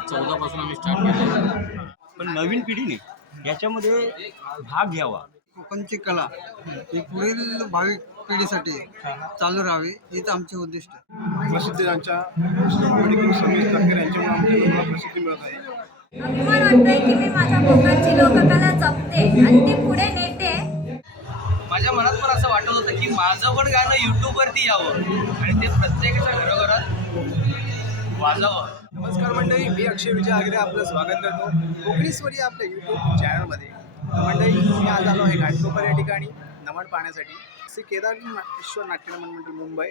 हजार चौदा पासून आम्ही स्टार्ट केलं पण नवीन पिढीने याच्यामध्ये भाग घ्यावा. कोकणची कला ही पुढील भावी पिढीसाठी चालू राहावी हीच आमचे उद्दिष्ट आहे. प्रसिद्ध समीर मिळत आहे. अभिमान वाटतोय की मी माझ्या कोकणची लोककला जपते आणि ती पुढे नेते? माझ्या मनात पण असं वाटत होतं की माझं पण गाणं यूट्यूबवरती यावं आणि ते प्रत्येकाच्या घरोघरात वाजावं. नमस्कार मंडळी मी अक्षय विजय आगरे आपलं स्वागत करतो कोकणी आपल्या यूट्यूब चॅनलमध्ये मंडळी मी आज आलो आहे घाटकोपर या ठिकाणी नमन पाहण्यासाठी. श्री केदारेश्वर नाट्यमन मंडळ मुंबई.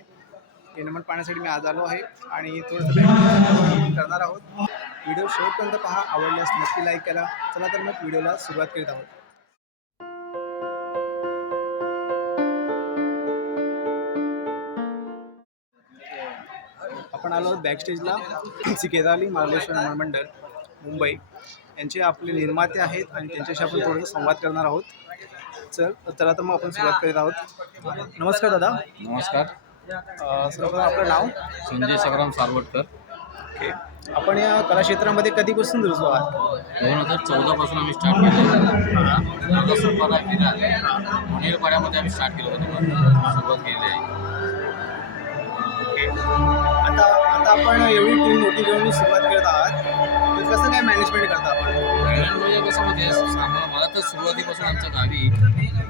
हे नमन पाहण्यासाठी मी आज आलो आहे आणि थोडंसं करणार आहोत. व्हिडिओ शेवटपर्यंत पहा आवडल्यास नक्की लाईक करा. चला तर मग व्हिडिओला सुरुवात करीत आहोत. आपण आलो बॅकस्टेजला. श्री केदारली महाबळेश्वर नमन मंडळ मुंबई. यांचे आपले निर्माते आहेत आणि त्यांच्याशी आपण थोडंसं संवाद करणार आहोत. चल तर मग आपण सुरुवात करीत आहोत. नमस्कार दादा. नमस्कार. सर्वप्रथम आपलं नाव? संजय संग्राम सारवटकर. ओके. आपण या कलाक्षेत्रामध्ये कधीपासून रुजलो आहात? दोन हजार चौदा पासून आम्ही स्टार्ट केलं आता सुरुवात आहे फिरायला मुनेरपाड्यामध्ये आम्ही स्टार्ट केलं होतं. सुरुवात केली आहे. आपण एवढी टीम मोठी घेऊन सुरुवात करत आहात. तर कसं काय मॅनेजमेंट करता आपण? म्हणजे कसं म्हणजे आम्हाला मला तर सुरुवातीपासून आमच्या गावी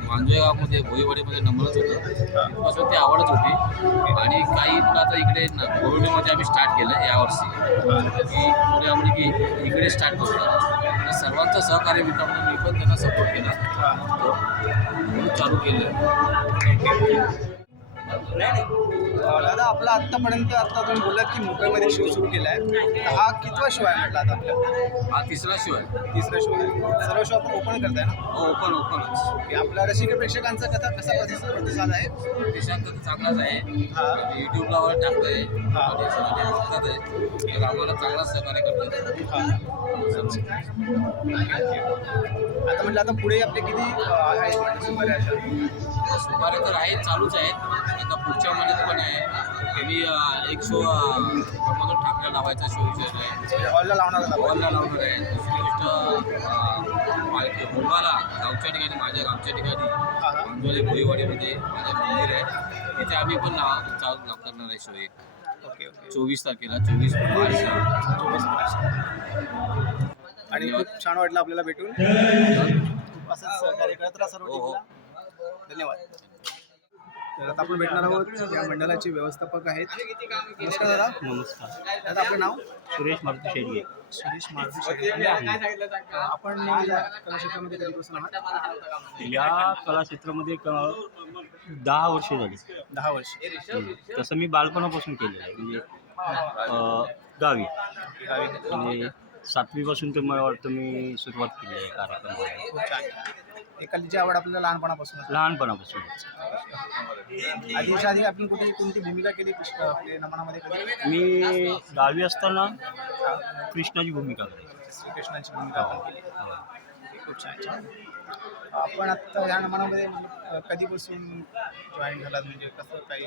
मांजवे गावामध्ये भोईवाडीमध्ये नंबरच होतं. तिथपासून ती आवडच होती. आणि काही मग आता इकडे कोविडमध्ये आम्ही स्टार्ट केलं यावर्षी की पुढे आम्ही की इकडे स्टार्ट करतो आणि सर्वांचं सहकार्य मिळतं मी पण त्यांना सपोर्ट केला. म्हणून चालू केलं. अं, दादा आपला आत्तापर्यंत आता तुम्ही बोललात की मुंबईमध्ये शो सुरू केला आहे तर हा कितवा शो आहे म्हटलं आता आपल्या? हा तिसरा शो आहे. तिसरा शो आहे. सर्व शो आपण ओपन करताय ना? ओपन ओपनच ओके आपल्या रसिक प्रेक्षकांचा कथा कसा प्रतिसाद प्रतिसाद आहे? देशात तर चांगलाच आहे. हा. युट्यूबला वर टाकतोय. हा. बघतात आहे तर आम्हाला चांगलाच सहकार्य करतात आता म्हटलं आता पुढे आपले किती आहेत? सुमारे तर आहेत चालूच आहेत. आता पुढच्या महिन्यात पण आहे. मी एक शो प्रमोद ठाकरे लावायचा शो विचार आहे. म्हणजे हॉलला लावणार. हॉलला लावणार आहे. दुसरी गोष्ट पालखी मुंबाला गावच्या ठिकाणी माझ्या गावच्या ठिकाणी. आंबोली भोईवाडीमध्ये माझं मंदिर आहे. तिथे आम्ही पण चालू लाव- करणार आहे शो एक. चोवीस तारखेला चोवीस मार्चला चोवीस मार्च. आणि खूप छान वाटलं आपल्याला भेटून. असंच राहा सर्व हो, हो. धन्यवाद. तर आता आपण भेटणार आहोत या मंडळाचे व्यवस्थापक आहेत. नमस्कार दादा. नमस्कार. दादा आपलं नाव? सुरेश मारुती शेडगे. सुरेश मारुती शेट्टी. आपण या कलाक्षेत्रामध्ये कधीपासून आहात? या कलाक्षेत्रामध्ये क- दहा वर्ष झाली. दहा वर्ष. तसं मी बालपणापासून केलेलं आहे. म्हणजे अं, गावी. गावी. म्हणजे सातवीपासून तर मला वाटतं मी सुरुवात केली आहे कार्यक्रमाला. खूप छान. एकाची आवड आपल्याला लहानपणापासून आहे. लहानपणापासून. आधीच्या आधी आपण कुठे कोणती भूमिका केली पुष्क- नमनामध्ये कधी? मी गावी असताना कृष्णाची भूमिका करायची श्रीकृष्णाची भूमिका आपण केली. खूप छान छान. आपण आत्ता या नमनामध्ये अं, कधीपासून जॉईन झालात? म्हणजे कसं काही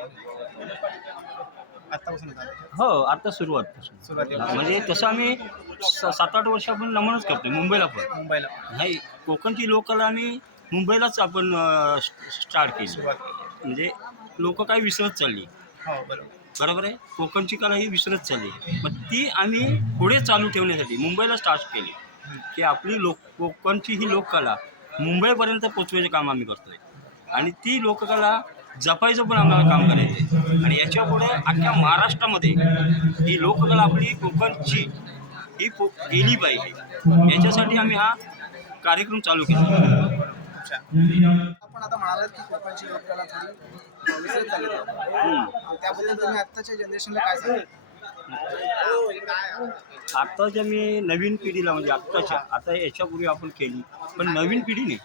हो आता सुरुवातीला. म्हणजे तसं आम्ही स- सात आठ वर्ष आपण नमनच करतो मुंबईला पण. मुंबईला नाही कोकणची लोकला आम्ही मुंबईलाच आपण अं, स्ट- स्टार्ट केली. सुरुवात केली. म्हणजे लोक काही विसरत चालली. हो बरोबर. बरोबर आहे? कोकणची कला ही विसरत चालली. पण ती आम्ही पुढे चालू ठेवण्यासाठी मुंबईला स्टार्ट केली. की आपली लोक कोकणची ही लोककला मुंबईपर्यंत पोचवायचं काम आम्ही करतोय. आणि ती लोककला जपायचं पण आम्हाला काम करायचं आहे आणि याच्यापुढे अख्ख्या महाराष्ट्रामध्ये ही लोककला आपली कोकणची ही पो गेली पाहिजे. याच्यासाठी आम्ही हा कार्यक्रम चालू केला. आपण आता म्हणालात की कोकणची लोककला. त्याबद्दल तुम्ही आत्ताच्या जनरेशनला काय सांगाल? आत्ताच्या मी नवीन पिढीला म्हणजे आत्ताच्या आता याच्यापूर्वी आपण केली पण नवीन पिढीने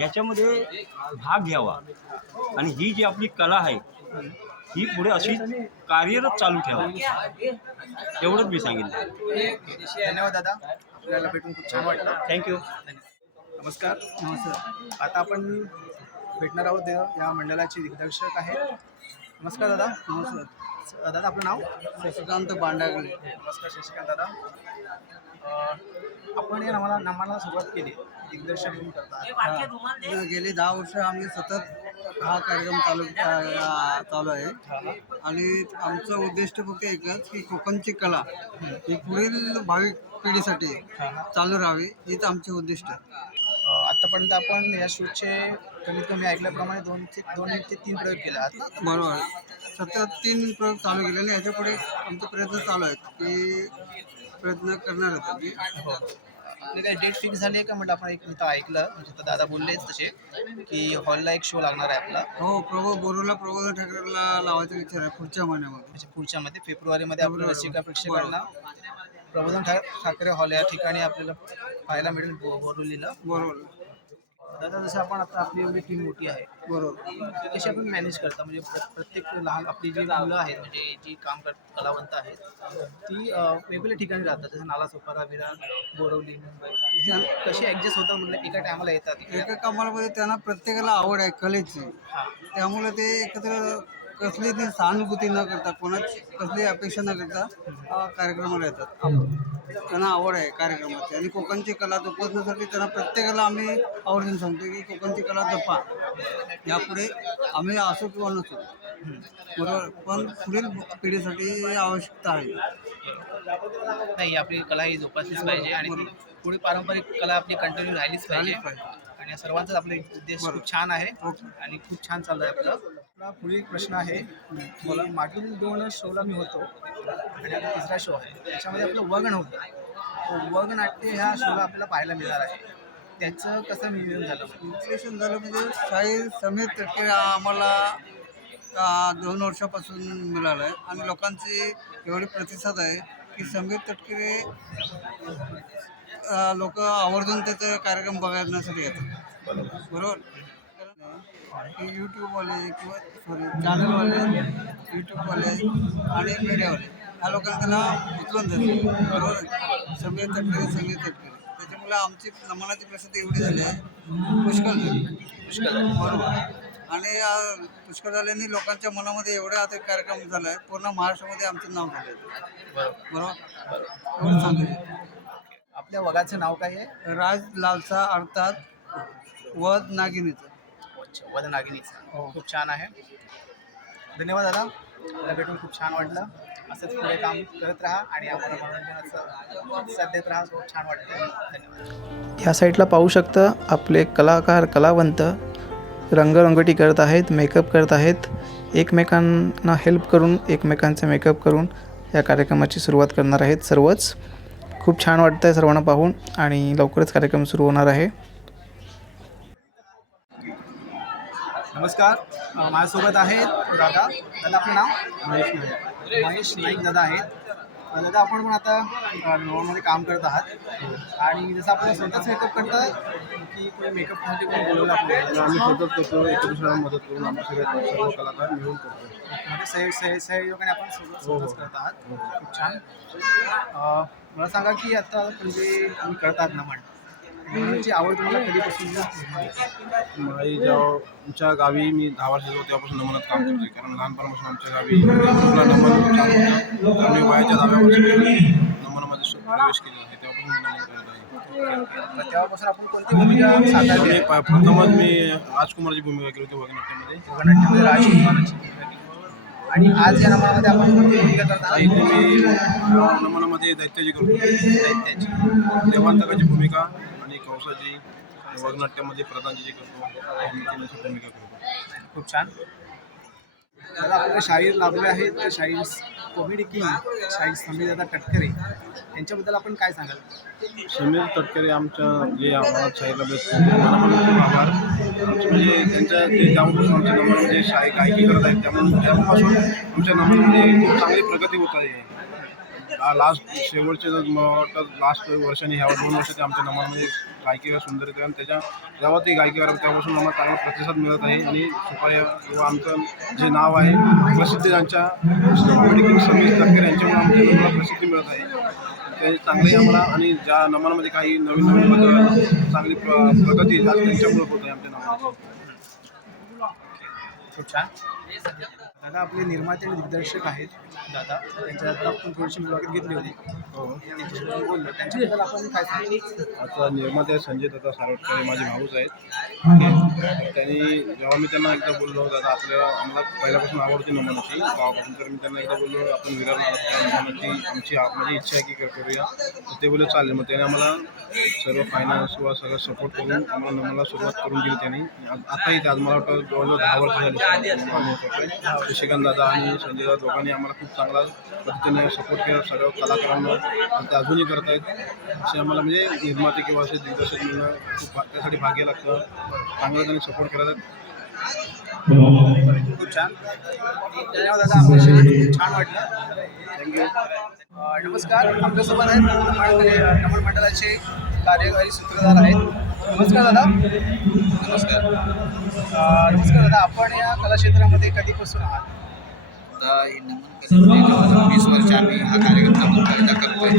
याच्यामध्ये भाग घ्यावा. आणि ही जी आपली कला आहे ही पुढे अशी कार्यरत चालू ठेवा. एवढंच मी सांगितलं धन्यवाद दादा. आपल्याला भेटून खूप छान वाटलं. थँक्यू नमस्कार नमस्कार. आता आपण भेटणार आहोत या मंडळाचे दिग्दर्शक आहेत. नमस्कार दादा. नमस्कार. दादा आपलं नाव? शशिकांत बांडागळे नमस्कार शशिकांत दादा. नमाला नमाला सुरुवात केली दिग्दर्शन म्हणून करतात. गेली दहा वर्ष आम्ही सतत हा कार्यक्रम चालू चालू आहे. आणि आमचं उद्दिष्ट फक्त एकच की कोकणची कला ही पुढील भावी पिढीसाठी चालू राहावी हीच आमचे उद्दिष्ट. आहे आतापर्यंत आपण या शूटचे कमीत कमी ऐकल्याप्रमाणे दोन ते दोन ते तीन प्रयोग केले. आहात बरोबर. सतत तीन प्रयोग चालू केले आणि याच्यापुढे आमचे प्रयत्न चालू आहेत की प्रयत्न करणार आम्ही. आपले काही डेट फिक्स झाली आहे का म्हणजे आपण एक इथं ऐकलं. म्हणजे आता दादा बोललेच तसे की हॉलला एक शो लागणार आहे आपला. हो प्रभू बोरूला प्रबोधन ठाकरेला लावायचा विचार आहे पुढच्या महिन्यामध्ये. म्हणजे पुढच्या मध्ये फेब्रुवारीमध्ये आपल्या फेब्रुवारी. रसिका प्रेक्षकांना प्रबोधन ठाकरे हॉल या ठिकाणी आपल्याला पाहायला मिळेल बो- बोरिवलीला. बरोबर. दादा जसं आपण आता आपली एवढी टीम मोठी आहे बरोबर. ती कशी आपण मॅनेज करता? म्हणजे प्र- प्रत्येक लहान आपली जी मुलं आहेत म्हणजे जी काम कर कलावंत आहेत ती वेगवेगळ्या ठिकाणी राहतात. जसं नाला सोपारा विरार बोरवली मुंबई. कशी ॲडजस्ट होतं म्हटलं एका टायमाला येतात. एका कामामध्ये त्यांना प्रत्येकाला आवड आहे कलेची. त्यामुळे ते एकत्र कसली ती सहानुभूती न करता कोणाची कसली अपेक्षा न करता कार्यक्रमाला येतात. त्यांना आवड आहे कार्यक्रमाची. आणि कोकणची कला जोपासण्यासाठी त्यांना प्रत्येकाला आम्ही आवर्जून सांगतो की कोकणची कला जपा. यापुढे आम्ही असो किंवा नसो बरोबर? पण पुढील पिढीसाठी आवश्यकता आहे. नाही आपली कला ही जोपासलीच पाहिजे आणि पुढे पारंपरिक कला आपली कंटिन्यू राहिलीच पाहिजे. आणि सर्वांचाच आपला उद्देश खूप छान आहे. आणि खूप छान चाललं आहे आपलं. आपला पुढील प्रश्न आहे मला मागील दोन शोला मी होतो आणि आता तिसरा शो आहे. त्याच्यामध्ये आपलं वगण होतं. वग नाट्य ह्या शोला आपल्याला पाहायला मिळणार आहे. त्याचं कसं नियोजन झालं? विश्लेषण झालं म्हणजे शाहीर समीर तटकरे आम्हाला दोन वर्षापासून मिळालं आहे आणि लोकांची एवढी प्रतिसाद आहे की समीर तटकरे लोक आवर्जून त्याचा कार्यक्रम बघण्यासाठी येतात. बरोबर? की यूट्यूबवाले किंवा सॉरी चॅनलवाले यूट्यूबवाले आणि मीडियावाले ह्या लोकांना त्याला उचलून धरले बरोबर? समीर तटकरे समीर तटकरे. त्याच्यामुळे आमची नमनाची प्रसिद्धी एवढी झाली आहे. पुष्कळ झाली. पुष्कळ. बरोबर? आणि या पुष्कळ झाल्याने लोकांच्या मनामध्ये एवढा आता कार्यक्रम झाला आहे पूर्ण महाराष्ट्रामध्ये आमचं नाव झालं आहे बरोबर? सांगायचं आपल्या वगाचं नाव काय आहे? राज लालसा अर्थात वध नागिनीचं. अच्छा वदन नागिनीचं खूप छान आहे. धन्यवाद दादा. मला भेटून खूप छान वाटलं. असंच पुढे काम करत राहा आणि आपण मनोरंजनाचं साथ देत राहा. खूप छान वाटतं धन्यवाद. ह्या साईडला पाहू शकता आपले कलाकार कलावंत रंगरंगोटी करत आहेत मेकअप करत आहेत. एकमेकांना हेल्प करून एकमेकांचे मेकअप करून या कार्यक्रमाची सुरुवात करणार आहेत सर्वच. खूप छान वाटतं आहे सर्वांना पाहून आणि लवकरच कार्यक्रम सुरू होणार आहे. नमस्कार. माझ्यासोबत आहेत दादा. दादा आपलं नाव? महेश नाईक. महेश नाईक दादा आहेत. दादा आपण पण आता नोमध्ये काम करत आहात. आणि जसं आपण स्वतःच मेकअप करतात की कोणी मेकअपसाठी कोणी बोलवलं आपल्याला? आम्ही स्वतःच करतो एक दुसऱ्याला मदत करून आम्ही सगळे सर्व कलाकार मिळून करतो. म्हणजे सह सह सहयोगाने आपण सोबत स्वतःच करत आहात. खूप छान. मला सांगा की आता म्हणजे तुम्ही करतात ना म्हण म्हणूनची आवड तुम्हाला कधीपासून? माई जेव्हा आमच्या गावी मी दहा वर्षाचा होतो तेव्हापासून नमनात काम करतोय. कारण लहानपणापासून आमच्या गावी नमन मी वयाच्या दहाव्या वर्षी नमनामध्ये प्रवेश केला आहे. तेव्हापासून मी नमन करत आहे. तर तेव्हापासून आपण कोणती भूमिका साकारली? मी आहे? प- प्रथमच मी राजकुमारची भूमिका केली होती राजकुमाराची केली. आणि आज या नमनामध्ये आपण नमनामध्ये दैत्याची करतो. दैत्याची. देवांतकाची भूमिका कौसाची वगनाट्यामध्ये प्रधानची करतो भूमिका करतो खूप छान. आता आपल्याला शाहीर लाभले आहेत तर शाहीर कॉमेडी किंग शाहीर समीर दादा टटकरे यांच्याबद्दल आपण काय सांगाल? समीर तटकरे आमच्या जे आम्हाला भेटतो मनापासून खूप आभार. म्हणजे त्यांच्या ते तेव्हापासून आमच्या नंबरमध्ये शाही गायकी करत आहेत त्यामुळे तेव्हापासून आमच्या नंबरमध्ये खूप चांगली प्रगती होत आहे. लास्ट शेवटचे जर मला वाटतं लास्ट वर्षाने ह्या दोन वर्षाच्या आमच्या नमामध्ये गायकीवर सुंदर येते. आणि त्याच्या जेव्हा ती गायकी करत तेव्हापासून आम्हाला चांगला प्रतिसाद मिळत आहे. आणि सुपारी किंवा आमचं जे नाव आहे प्रसिद्धी त्यांच्या कॉमेडी किंग समीर तटकरे यांच्यामुळे आमच्या प्रसिद्धी मिळत आहे. ते चांगले आम्हाला आणि ज्या नमानामध्ये काही नवीन नवीन बदल चांगली प्र प्रगती त्यांच्यामुळे होत आहे आमच्या नमनाची खूप छान. दादा आपले निर्माते आणि दिग्दर्शक आहेत दादा. त्यांच्या आता आपण थोडीशी मुलाखत घेतली होती. त्यांच्याशी आपण बोललो. त्यांच्याबद्दल आपण काय सांगू? आता निर्माते संजय दत्ता सारोटकर हे माझे भाऊच आहेत. त्यांनी जेव्हा मी त्यांना एकदा बोललो दादा आपल्याला आम्हाला पहिल्यापासून आवडती नमनाची गावापासून तर मी त्यांना एकदा बोललो आपण विरार नमनाची आमची माझी इच्छा आहे की कर- करूया. तर ते बोलले चालेल. मग त्याने आम्हाला सर्व फायनान्स किंवा सगळं सपोर्ट करून आम्हाला नमनाला सुरुवात करून दिली त्यांनी. आ- आता इथे आज मला वाटतं जवळजवळ दहा वर्ष झाली. शशिकांत दादा आणि संजय दादा दोघांनी आम्हाला खूप चांगला पद्धतीने सपोर्ट केला सर्व कलाकारांना आणि ते अजूनही करत आहेत असे आम्हाला म्हणजे निर्माते किंवा असे दिग्दर्शक मिळणं खूप त्यासाठी भाग्य लागतं. चांगलं त्यांनी सपोर्ट केला खूप छान. धन्यवाद दादा आपल्याशी खूप छान वाटलं. थँक्यू नमस्कार. आमच्यासोबत आहेत नमन नमन मंडळाचे कार्यकारी सूत्रधार आहेत. नमस्कार दादा. नमस्कार. नमस्कार दादा आपण या कला क्षेत्रामध्ये कधीपासून आहात? आता हे नमन वीस वर्ष आम्ही हा कार्यक्रम नमन कलेचा करतोय.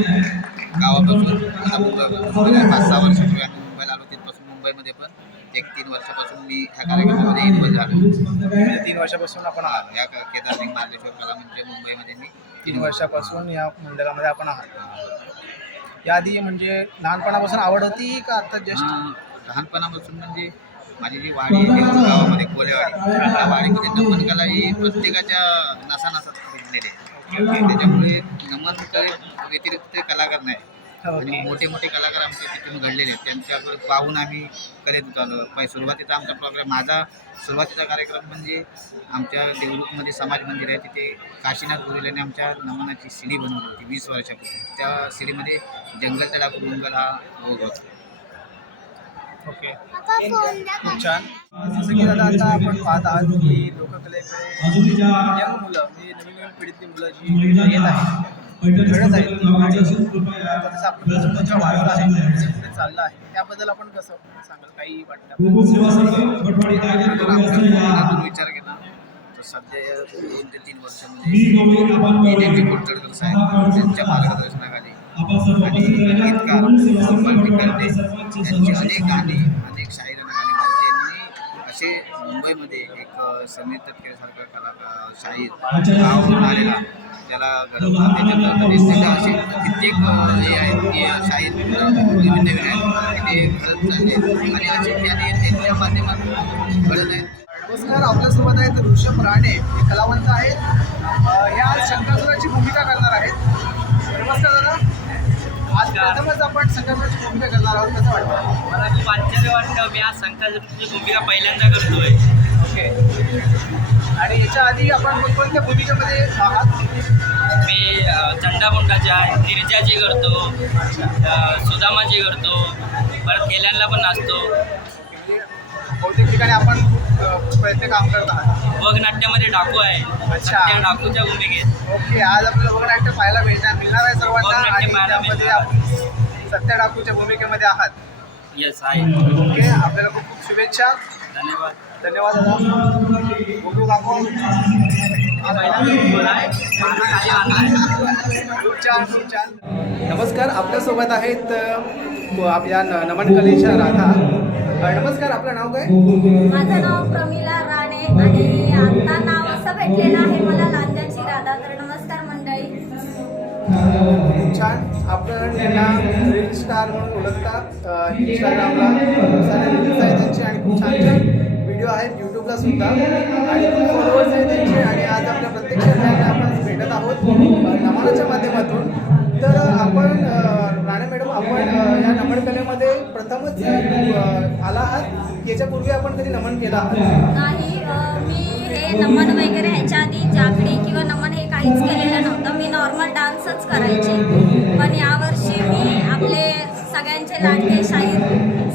गावापासून आता मुंबई मुंबईला पाच सहा वर्षापूर्वी आम्ही मुंबईला आलो तिथपासून मुंबईमध्ये पण एक तीन वर्षापासून मी ह्या कार्यक्रमामध्ये इन्व्हॉल्व झालो. म्हणजे तीन वर्षापासून आपण आहात. या क- केदार सिंग मार्लेश्वर कला म्हणजे मुंबईमध्ये मी तीन वर्षापासून या मंडळामध्ये आपण आहात. याआधी म्हणजे लहानपणापासून आवड होती का आता जस्ट लहानपणापासून म्हणजे माझी जी वाडी आहे गावामध्ये कोलेवाडी. त्या वाडीमध्ये नमन कला ही प्रत्येकाच्या नसानसात घडलेली आहे. त्याच्यामुळे नमन कले व्यतिरिक्त कलाकार नाही. आणि मोठे मोठे कलाकार आमचे तिथून घडलेले आहेत. त्यांच्याकडे पाहून आम्ही करत होतो आलो पहिले सुरुवातीचा आमचा प्रोग्राम माझा सुरुवातीचा कार्यक्रम म्हणजे आमच्या देवरुखमध्ये समाज मंदिर आहे. तिथे काशीनाथ गुरुलाने आमच्या नमनाची शिडी बनवली होती वीस वर्षापूर्वी. त्या शिडीमध्ये जंगलचा डाकू मंगल हा भोग होता. ओके खूप छान. जसं की दादा आता आपण पाहत आहात की लोककलेकडे यंग मुलं म्हणजे नवीन नवीन पिढीतली मुलं जी येत आहेत. आहे. चाललं आहे. त्याबद्दल आपण कसं सांगाल? काही वाटतं? आपण विचार केला. तर सध्या या दोन ते तीन वर्षामध्ये कुलतडकर साहेब त्यांच्या मार्गदर्शनाखाली. आणि गीतकार यांची अनेक गाणी अनेक शाहिरांना गाणी गायली. त्यांनी असे मुंबईमध्ये एक समीर तटकरेसारखा कलाकार शाहीर आलेला. त्याला घडवला. दिसलेले असे कित्येक हे आहेत की शाहीर नवीन नवीन आहेत की ते घडत चालले आणि असे त्याने त्यांच्या माध्यमातून घडत आहेत. नमस्कार आपल्यासोबत आहेत ऋषभ राणे हे कलावंत आहेत. ह्या शंकरसुराची भूमिका करणार आहेत. नमस्कार दादा. आज प्रथमच आपण शंकरसुराची भूमिका करणार आहोत कसं वाटतं? मला खूप आश्चर्य वाटतं मी आज संघाची भूमिका पहिल्यांदा करतोय. ओके आणि याच्या आधी आपण कोणकोणत्या भूमिकेमध्ये आहात? मी अ, चंडामुंडाच्या निर्जाची करतो अ, सुदामाची करतो परत केल्यांना पण नाचतो. बहुतेक ठिकाणी आपण खूप प्रयत्न काम करत आहात. बघ नाट्यामध्ये डाकू आहे. अच्छा. त्या डाकूच्या भूमिकेत. ओके आज आपल्याला बघण्याट्य पाहायला मिळणार मिळणार आहे सर्वांना सत्या डाकूच्या भूमिकेमध्ये आहात. येस आहे ओके आपल्याला खूप खूप शुभेच्छा. धन्यवाद. धन्यवाद दादा. फोटो दाखव. नमस्कार आपल्यासोबत आहेत आपल्या नमन कलेच्या राधा. नमस्कार आपलं नाव काय? माझं नाव प्रमिला राणे आणि आता नाव असं भेटलेलं आहे मला लांजाची राधा. तर नमस्कार मंडळी. खूप छान. आपण यांना रील स्टार म्हणून ओळखता इंस्टाग्रामला खूप सारे रील्स आहेत त्यांचे आणि खूप छान छान. व्हिडिओ आहेत यूट्यूबला सुद्धा. आणि खूप फॉलोअर्स आहेत त्यांचे. आणि आज आपल्या प्रत्यक्ष आपण भेटत आहोत नमानाच्या नमनाच्या माध्यमातून. तर आपण राणे मॅडम आपण या नमन कलेमध्ये प्रथमच आला आहात. याच्यापूर्वी आपण कधी नमन केलं आहात? नाही मी हे नमन वगैरे ह्याच्या आधी जागडी किंवा नमन हे काहीच केलेलं नव्हतं. मी नॉर्मल डान्सच करायचे. पण यावर्षी मी आपले सगळ्यांचे लाडके शाहीर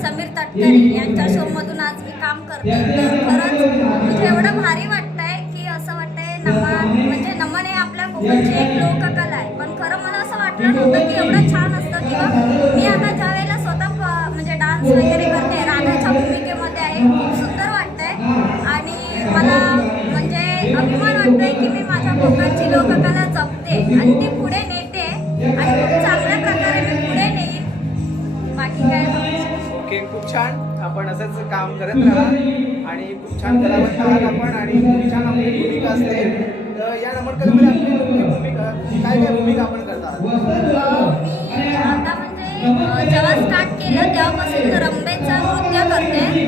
समीर तटकरे यांच्या शोमधून आज मी काम करते. तर खरंच म्हणजे एवढं भारी वाटतंय की असं वाटतंय नमन म्हणजे नमन हे आपल्या कोकणची एक लोककला आहे. पण खरं मला असं वाटलं नव्हतं की एवढं छान असतं किंवा मी आता ज्या वेळेला स्वतः म्हणजे डान्स वगैरे करते राधाच्या भूमिकेमध्ये आहे खूप सुंदर वाटतंय. आणि मला म्हणजे अभिमान वाटतंय की मी माझ्या कोकणची लोककला जपते. आणि ती खूप छान आपण असंच काम करत राहा. आणि खूप छान कलावंत आहात आपण आणि खूप छान आपली भूमिका असते. तर या नमन कलेमध्ये आपली मुख्य भूमिका काय काय भूमिका आपण करतात मी आता म्हणजे जेव्हा स्टार्ट केलं तेव्हापासून रंबेचं नृत्य करते.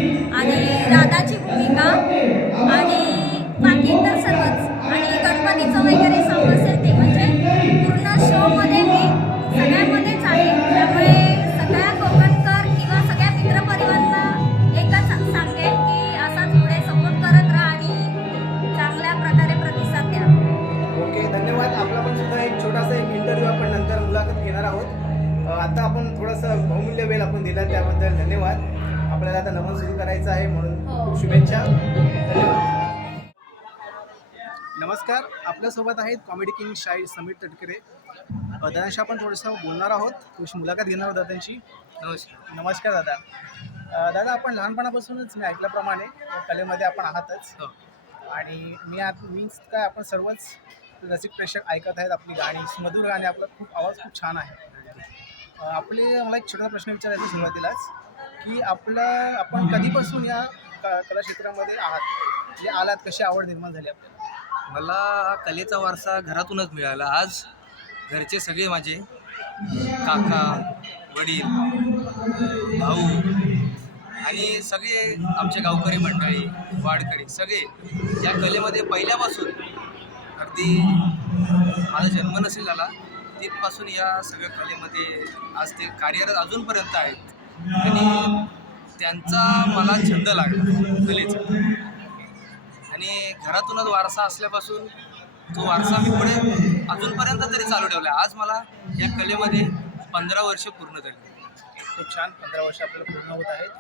आपल्यासोबत आहेत कॉमेडी किंग शाहीर समीर तटकरे. दादांशी आपण थोडंसं बोलणार आहोत. थोडीशी मुलाखत घेणार आहोत दादांची नमस्कार. नमस्कार दादा. अ, दादा आपण लहानपणापासूनच मी ऐकल्याप्रमाणे कलेमध्ये आपण आहातच. हो. आणि मी आत मीच काय आपण सर्वच रसिक प्रेक्षक ऐकत आहेत आपली गाणी. मधुर गाणी आपला खूप आवाज खूप छान आहे. अ, आपले मला एक छोटा प्रश्न विचारायचा सुरुवातीलाच की आपला आपण कधीपासून या क- कला क्षेत्रामध्ये आहात? म्हणजे आलात कशी आवड निर्माण झाली आपल्याला? मला हा कलेचा वारसा घरातूनच मिळाला. आज घरचे सगळे माझे काका वडील भाऊ आणि सगळे आमचे गावकरी मंडळी वाडकरी सगळे या कलेमध्ये पहिल्यापासून अगदी माझा जन्म नसेल झाला तिथपासून या सगळ्या कलेमध्ये आज ते कार्यरत अजूनपर्यंत आहेत. आणि त्यांचा मला छंद लागला कलेचा. आणि घरातूनच वारसा असल्यापासून तो वारसा मी पुढे अजूनपर्यंत तरी चालू ठेवला आज मला या कलेमध्ये पंधरा वर्ष पूर्ण झाली. खूप छान पंधरा वर्ष आपल्याला पूर्ण होत आहेत.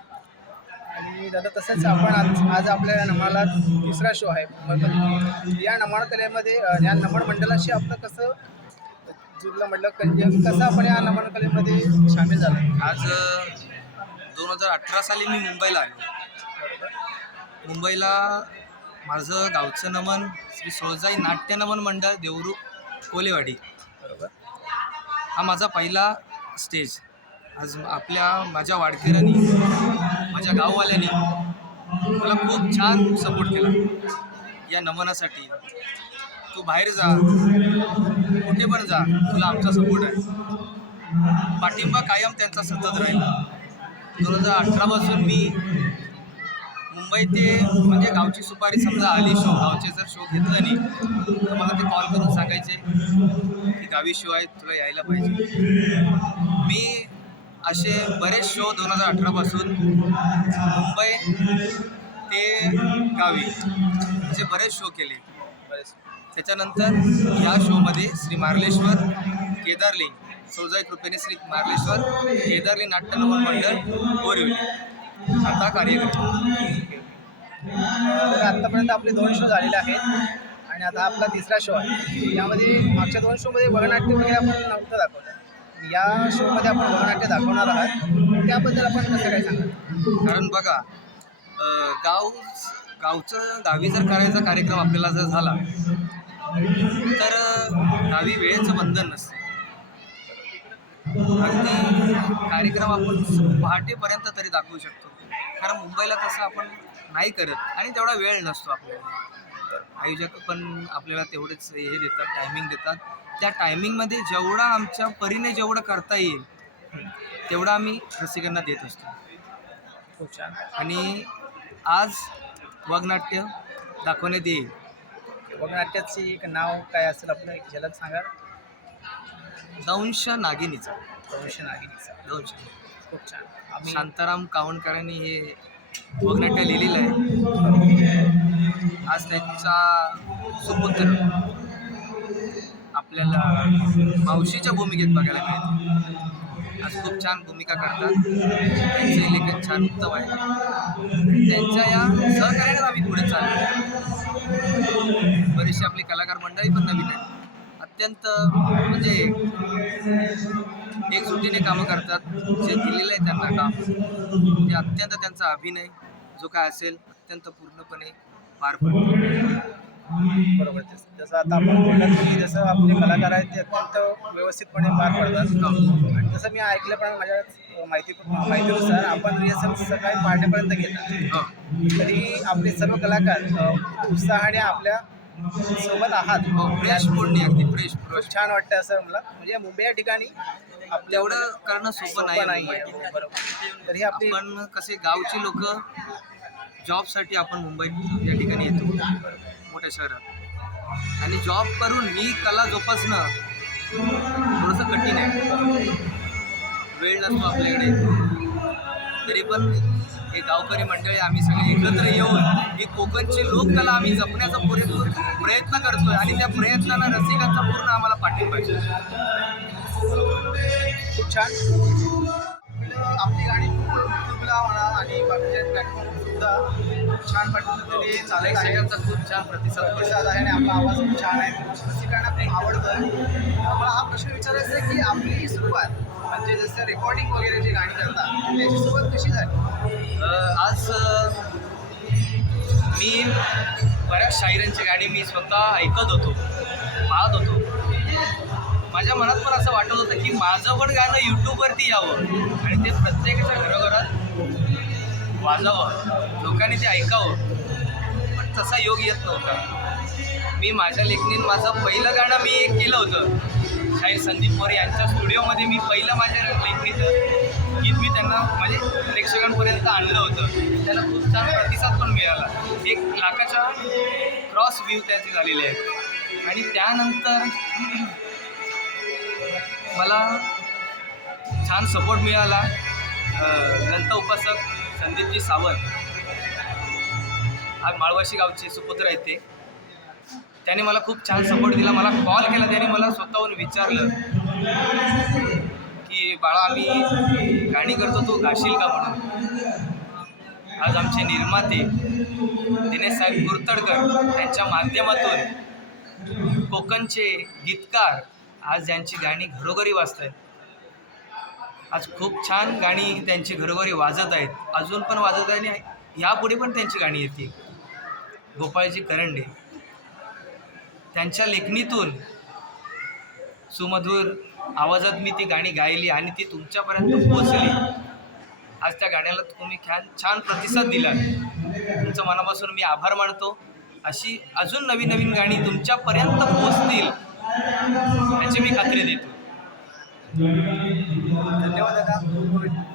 आणि दादा तसंच आपण आज आज आपल्या नमाला तिसरा शो आहे या नमन कलेमध्ये या नमन मंडळाशी आपलं कसं जुळलं म्हटलं कसं आपण या नमन कलेमध्ये सामील झालं? आज दोन हजार अठरा साली मी मुंबईला आलो. मुंबईला माझं गावचं नमन श्री सोळजाई नाट्य नमन मंडळ देवरूप कोलेवाडी. बरोबर. हा माझा पहिला स्टेज. आज आपल्या माझ्या वाडकेरांनी माझ्या गाववाल्यांनी मला खूप छान सपोर्ट केला. या नमनासाठी. तू बाहेर जा. कुठे पण जा. तुला आमचा सपोर्ट आहे. पाठिंबा कायम त्यांचा सतत राहिला. दोन हजार अठरापासून मी मुंबई ते म्हणजे गावची सुपारी समजा आली शो गावचे जर शो घेतलं नाही तर मला ते कॉल करून सांगायचे की गावी शो आहे तुला यायला पाहिजे. मी असे बरेच शो दोन हजार अठरापासून मुंबई ते गावी असे बरेच शो केले. बरेच त्याच्यानंतर या शोमध्ये श्री मार्लेश्वर केदारलिंग सोजाई कृपेने श्री मार्लेश्वर केदारलिंग नाट्य मंडळ बोरिवली. आता कार्य तर आत्तापर्यंत आपले दोन शो झालेले आहेत. आणि आता आपला तिसरा शो आहे. यामध्ये मागच्या दोन शोमध्ये भरनाट्य वगैरे आपण नव्हतं दाखवलं. या शोमध्ये आपण भरनाट्य दाखवणार आहात. त्याबद्दल आपण कसं काय सांगा कारण बघा गाव गावचं गावी जर करायचा कार्यक्रम आपल्याला जर झाला तर गावी वेळेचं बंधन नसतं. अगदी कार्यक्रम आपण पहाटेपर्यंत तरी दाखवू शकतो. कारण मुंबईला तसं आपण नाही करत आणि तेवढा वेळ नसतो आपल्याला. आयोजक पण आपल्याला तेवढेच हे देतात टायमिंग देतात. त्या टायमिंगमध्ये जेवढा आमच्या परीने जेवढं करता येईल तेवढं आम्ही रसिकांना देत असतो. खूप छान आणि आज वगनाट्य दाखवण्यात येईल. वगनाट्याचे एक नाव काय असेल आपलं? एक झलक सांगा. दंश नागिनीचा. प्रवेश नागिनीचा. दंश खूप छान. आम्ही शांताराम कावणकरांनी हे वगनाट्य लिहिलेलं आहे. आज त्यांचा सुपुत्र आपल्याला मावशीच्या भूमिकेत बघायला मिळते. आज खूप छान भूमिका करतात. त्यांचे लेखन छान उत्तम आहे. त्यांच्या या सहकार्याने आम्ही पुढे चाललो. बरेचसे आपली कलाकार मंडळी पण नवीन आहे अत्यंत म्हणजे एकजुटीने कामं करतात. जे दिलेलं आहे त्यांना काम. ते अत्यंत त्यांचा अभिनय जो काय असेल अत्यंत पूर्णपणे पार पडतो. बरोबर. जसं आता आपण बोललात की जसं आपले कलाकार आहेत ते अत्यंत व्यवस्थितपणे पार पडतात. जसं मी ऐकलं पण माझ्या माहिती माहितीनुसार आपण रिहर्सल सकाळी पहाटेपर्यंत घेतात. तरी आपले सर्व कलाकार उत्साहाने आपल्या सोबत आहात. फ्रेश पूर्ण अगदी फ्रेश छान वाटतं असं मला. म्हणजे मुंबई या ठिकाणी आपल्या तेवढं करणं सोपं नाही नाही मुंबईत. बरोबर. तरी आपली आपण कसे गावची लोक जॉबसाठी आपण मुंबईत या ठिकाणी येतो. मोठ्या शहरात. आणि जॉब करून ही कला जोपासणं थोडंसं कठीण आहे. वेळ नसतो आपल्याकडे. तरी पण हे गावकरी मंडळी आम्ही सगळे एकत्र येऊन ही कोकणची लोककला आम्ही जपण्याचा पुरेपूर प्रयत्न करतोय आणि त्या प्रयत्नाला रसिकांचा पूर्ण आम्हाला पाठिंबा आहे. खूप छान. आपलं- गाणी युट्यूबला म्हणा आणि बाकीच्या प्लॅटफॉर्म सुद्धा खूप छान पद्धतीने चालत आहे. प्रेक्षकांचा खूप छान प्रतिसाद मिळतो. प्रतिसाद आहे आणि आपला आवाज खूप छान आहे. रसिकांना खूप आवडतं मला हा प्रश्न विचारायचा आहे की आपली सुरुवात म्हणजे जसं रेकॉर्डिंग वगैरे जी गाणी करतात त्याची सुरुवात कशी झाली? आज मी बऱ्याच शाहिरांची गाणी मी स्वतः ऐकत होतो पाहत होतो. माझ्या मनात पण असं वाटत होतं की माझं पण गाणं यूट्यूबवरती यावं आणि ते प्रत्येकाच्या घरोघरात वाजावं लोकांनी ते ऐकावं. पण तसा योग येत नव्हता. मी माझ्या लेखणीत माझं पहिलं गाणं मी एक केलं होतं. शाहीर संदीप मोरे यांच्या स्टुडिओमध्ये मी पहिलं माझ्या लेखणीचं गीत मी त्यांना म्हणजे प्रेक्षकांपर्यंत आणलं होतं. त्याला खूप छान प्रतिसाद पण मिळाला. एक लाखाच्या क्रॉस व्ह्यू त्याचे झालेले आहेत. आणि त्यानंतर मला छान सपोर्ट मिळाला ग्रंथ उपासक संदीपजी सावंत. हा माळवाशी गावचे सुपुत्र आहेत ते. त्याने मला खूप छान सपोर्ट दिला. मला कॉल केला त्याने मला स्वतःहून विचारलं की बाळा आम्ही गाणी करतो तू गाशील का म्हणून? आज आमचे निर्माते दिनेश साहेब गुरतडकर त्यांच्या माध्यमातून कोकणचे गीतकार आज ज्यांची गाणी घरोघरी वाजत आहेत आज खूप छान गाणी त्यांची घरोघरी वाजत आहेत. अजून पण वाजत आहे आणि यापुढे पण त्यांची गाणी येते गोपाळजी करंडे. त्यांच्या लेखणीतून सुमधुर आवाजात मी ती गाणी गायली आणि ती तुमच्यापर्यंत पोचली आज त्या गाण्याला तुम्ही छान छान प्रतिसाद दिला तुमचं मनापासून मी आभार मानतो. अशी अजून नवीन नवीन गाणी तुमच्यापर्यंत पोचतील याची मी खात्री देतो. धन्यवाद दादा.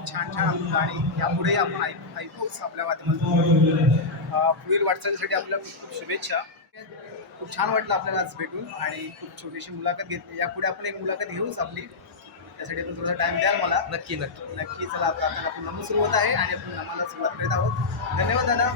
छान छान गाणी यापुढे आपण ऐक ऐकूच आपल्या माध्यमातून. पुढील वाटचालीसाठी आपल्या खूप खूप शुभेच्छा. खूप छान वाटलं आपल्याला आज भेटून आणि खूप छोटीशी मुलाखत घेतली. यापुढे आपण एक मुलाखत घेऊच आपली. त्यासाठी आपण थोडासा टाईम द्याल मला. नक्की नक्की. नक्की चला आता आपण आपण नमूद सुरू होत आहे आणि आपण नमाला सुरुवात करीत आहोत. धन्यवाद दादा.